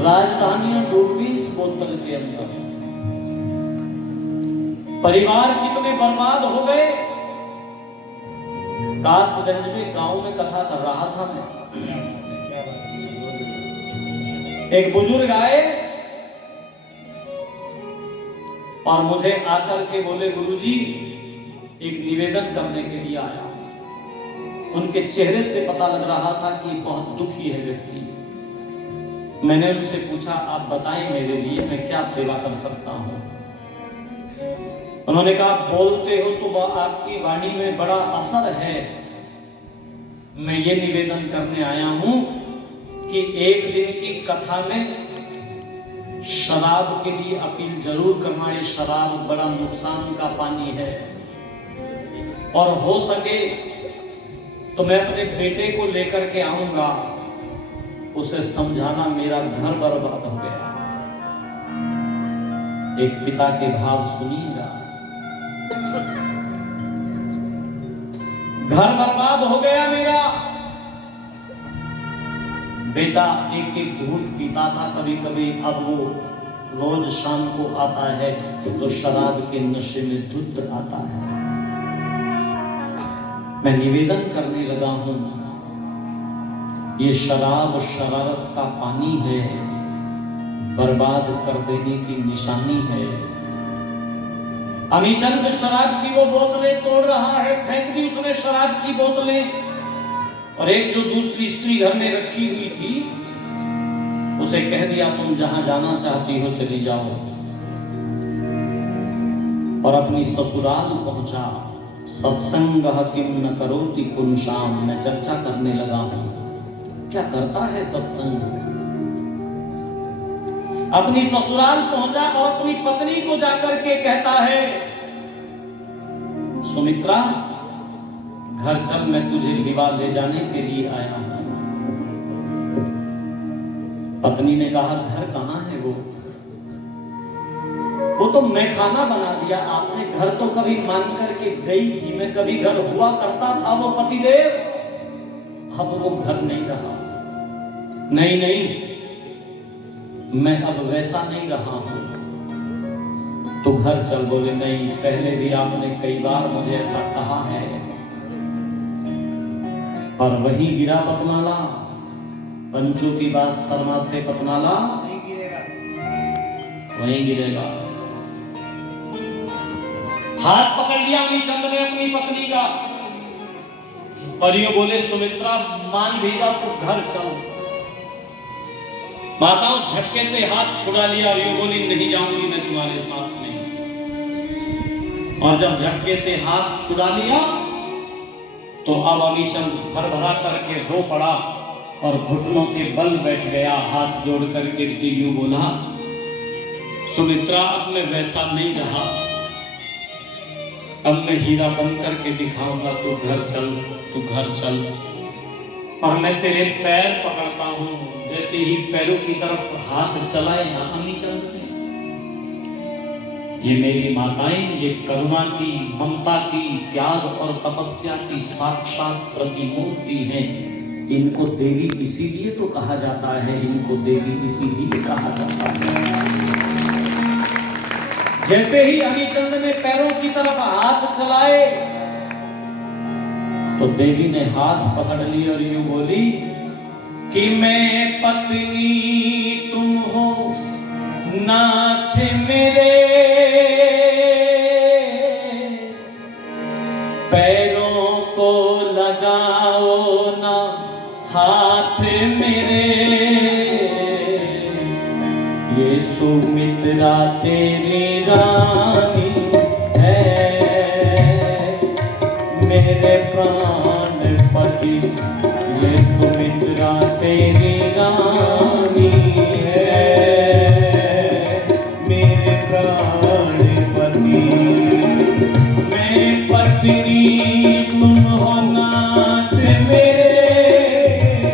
राजधानियां डूबी इस बोतल के अंदर। परिवार कितने बर्बाद हो गए। कासगंज में गांव में कथा कर रहा था मैं। एक बुजुर्ग आए और मुझे आकर के बोले, गुरुजी एक निवेदन करने के लिए आया। उनके चेहरे से पता लग रहा था कि बहुत दुखी है व्यक्ति। मैंने उनसे पूछा, आप बताएं मेरे लिए मैं क्या सेवा कर सकता हूं। उन्होंने कहा, बोलते हो तो आपकी वाणी में बड़ा असर है। मैं ये निवेदन करने आया हूं कि एक दिन की कथा में शराब के लिए अपील जरूर करना। ये शराब बड़ा नुकसान का पानी है और हो सके तो मैं अपने बेटे को लेकर के आऊंगा, उसे समझाना। मेरा घर बर्बाद हो गया। एक पिता के भाव सुनिएगा। घर बर्बाद हो गया मेरा। बेटा एक एक घूंट पीता था कभी कभी, अब वो रोज शाम को आता है तो शराब के नशे में धुत आता है। मैं निवेदन करने लगा हूं, ये शराब शरारत का पानी है, बर्बाद कर देने की निशानी है। अमीचंद शराब की वो बोतलें तोड़ रहा है, फेंक दी उसने शराब की बोतलें। और एक जो दूसरी स्त्री घर में रखी हुई थी, उसे कह दिया, तुम जहां जाना चाहती हो चली जाओ। और अपनी ससुराल पहुंचा। सत्संग किम न करोति पुंसाम, मैं चर्चा करने लगा हूं क्या करता है सत्संग। अपनी ससुराल पहुंचा और अपनी पत्नी को जाकर के कहता है, सुमित्रा घर चल, मैं तुझे विवाह ले जाने के लिए आया हूं। पत्नी ने कहा, घर कहां है वो तो मैं खाना बना दिया आपने, घर तो कभी मान करके गई थी, मैं कभी घर हुआ करता था वो पतिदेव, अब वो घर नहीं रहा। नहीं, मैं अब वैसा नहीं रहा हूं, तो घर चल। बोले, नहीं, पहले भी आपने कई बार मुझे ऐसा कहा है, पर वही गिरा पतनाला। पंचों की बात सर माथे पतनाला वहीं गिरेगा। हाथ पकड़ लिया अमीचंद ने अपनी पत्नी का और यूं बोले, सुमित्रा मान भी जाओ तो घर चलो। माताओं झटके से हाथ छुड़ा लिया और यूं बोली, नहीं जाऊंगी मैं तुम्हारे साथ में। और जब झटके से हाथ छुड़ा लिया तो अब अमीचंद भर भरा करके रो पड़ा और घुटनों के बल बैठ गया, हाथ जोड़ करके यूं बोला, सुमित्रा अब मैं वैसा नहीं रहा, अब मैं हीरा बन करके दिखाऊंगा, तू घर चल, तू घर चल। और मैं तेरे पैर पकड़ता हूं। जैसे ही पैरों की तरफ हाथ चलाए ना अमीचंद ने, ये मेरी माताएं, ये करुणा की, ममता की, त्याग और तपस्या की साक्षात प्रतिमूर्ति हैं। इनको देवी इसीलिए तो कहा जाता है, इनको देवी इसीलिए कहा जाता है। जैसे ही अमीचंद ने पैरों की तरफ हाथ चलाए तो देवी ने हाथ पकड़ ली और यूं बोली कि मैं पत्नी तुम हो नाथ मेरे, पैरों को लगाओ ना हाथ मेरे, ये सुमित्रा तेरी रानी है, मेरे प्राण पति, ये सुमित्रा तेरी रानी है, मेरे प्राण पति। मैं पत्नी तुम हो नाथ मेरे,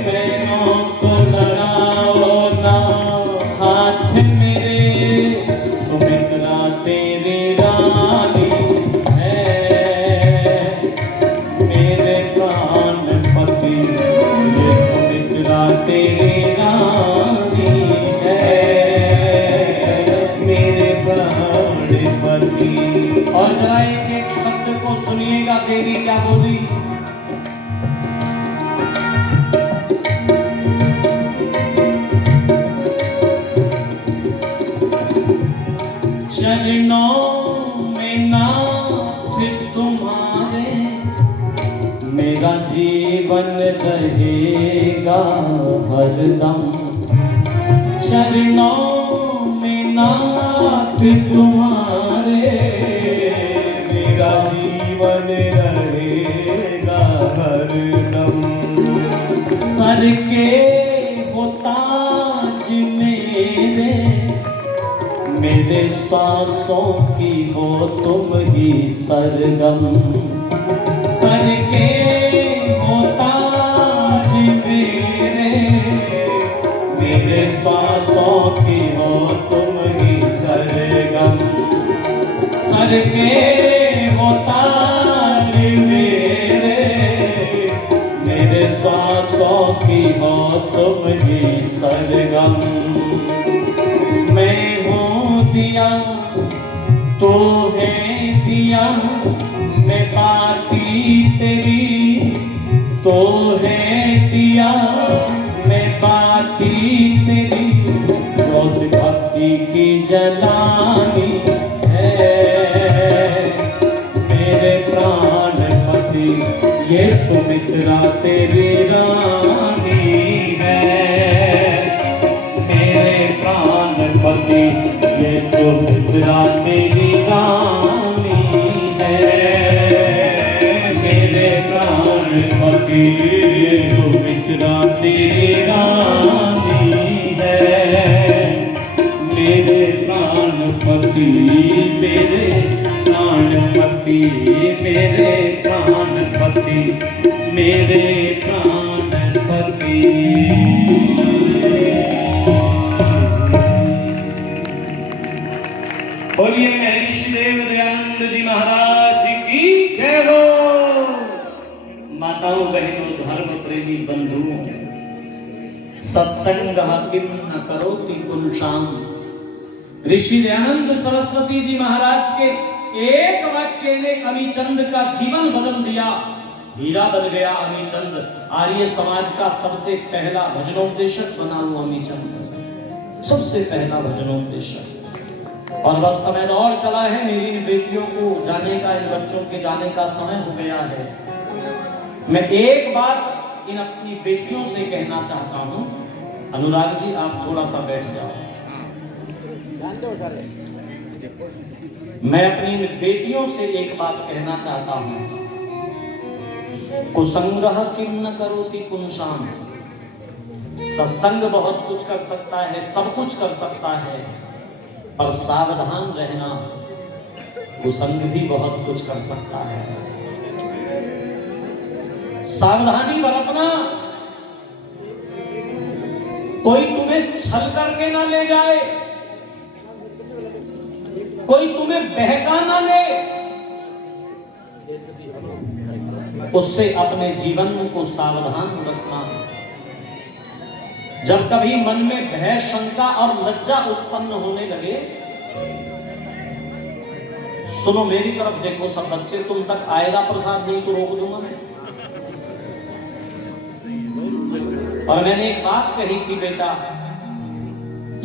पैरों को लगाओ ना हाथ मेरे, सुमित्रा तेरी रानी है, मेरे प्राण पति, ये सुमित्रा तेरी रानी हरदम, चरणों में नाथ तुम्हारे मेरा जीवन रहेगा हरदम। सर के हो ताज मेरे सांसों की हो तुम ही सरगम। सर के हो ताज मेरे सांसों की हो तुम ही सरगम। सर के हो ताज मेरे सांसों की हो तुम ही सरगम। मैं हूँ दिया तो है दिया, मैं बाती तेरी तो है दिया, मैं बाती तेरी ज्योत भक्ति की जलानी है। मेरे प्राणपति ये सुमित्रा तेरी रानी है। मेरे प्राणपति ये सुमित्रा तेरी रानी है। मेरे प्राणपति ये सुमित्रा तेरी रानी है। मेरे प्राणपति मेरे प्राणपति मेरे प्राणपति मेरे प्राणपति। बोलिए महर्षि देव दयानंद जी महाराज की जय हो। माताओं बहनों धर्म प्रेमी बंधुओं, सत्संग किम न करोति पुंसाम। ऋषि दयानंद सरस्वती जी महाराज के एक वाक्य ने अमीचंद का जीवन बदल दिया। हीरा बन गया अमीचंद। आर्य समाज का सबसे पहला भजनोपदेशक बना हुआ अमीचंद, सबसे पहला भजनोपदेशक। और बस समय और चला है, मेरी इन बेटियों को जाने का, इन बच्चों के जाने का समय हो गया है। मैं एक बात इन अपनी बेटियों से कहना चाहता हूं। अनुराग जी आप थोड़ा सा बैठ जाओ। मैं अपनी इन बेटियों से एक बात कहना चाहता हूं। कुसंगः किम न करोति पुंसाम। सत्संग बहुत कुछ कर सकता है, सब कुछ कर सकता है, पर सावधान रहना, कुसंग भी बहुत कुछ कर सकता है। सावधानी बरतना, कोई तुम्हें छल करके ना ले जाए, कोई तुम्हें बहका ना ले, उससे अपने जीवन को सावधान रखना। जब कभी मन में भय, शंका और लज्जा उत्पन्न होने लगे, सुनो मेरी तरफ देखो सब बच्चे, तुम तक आएगा प्रसाद नहीं तो रोक दूंगा मैं। और मैंने एक बात कही थी, बेटा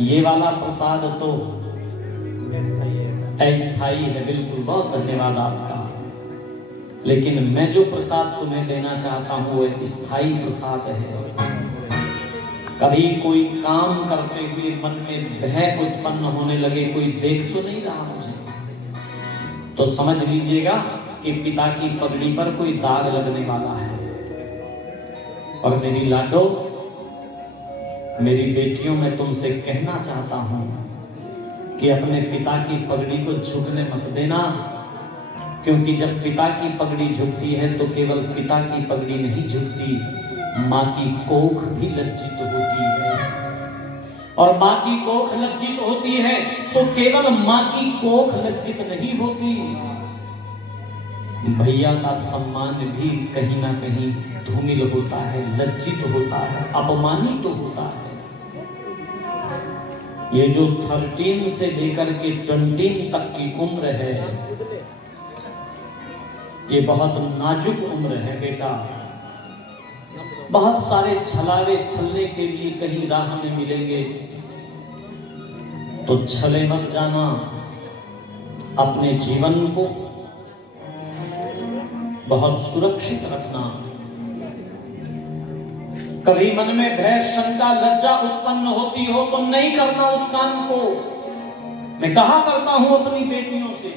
ये वाला प्रसाद तो अस्थाई है, बिल्कुल, बहुत धन्यवाद आपका, लेकिन मैं जो प्रसाद तुम्हें देना चाहता हूं वो स्थायी प्रसाद है। कभी कोई काम करते हुए मन में भय उत्पन्न होने लगे, कोई देख तो नहीं रहा मुझे, तो समझ लीजिएगा कि पिता की पगड़ी पर कोई दाग लगने वाला है। और मेरी लाडो, मेरी बेटियों, मैं तुमसे कहना चाहता हूं कि अपने पिता की पगड़ी को झुकने मत देना, क्योंकि जब पिता की पगड़ी झुकती है तो केवल पिता की पगड़ी नहीं झुकती, माँ की कोख भी लज्जित होती है। और माँ की कोख लज्जित होती है तो केवल माँ की कोख लज्जित नहीं होती, भैया का सम्मान भी कहीं ना कहीं धूमिल होता है, लज्जित होता है, अपमानित तो होता है। ये जो 13 से लेकर के 20 तक की उम्र है, ये बहुत नाजुक उम्र है बेटा। बहुत सारे छलावे छलने के लिए कहीं राह में मिलेंगे, तो छले मत जाना। अपने जीवन को बहुत सुरक्षित रखना। कभी मन में भय, शंका, लज्जा उत्पन्न होती हो तो नहीं करना उस काम को। मैं कहा करता हूं अपनी बेटियों से,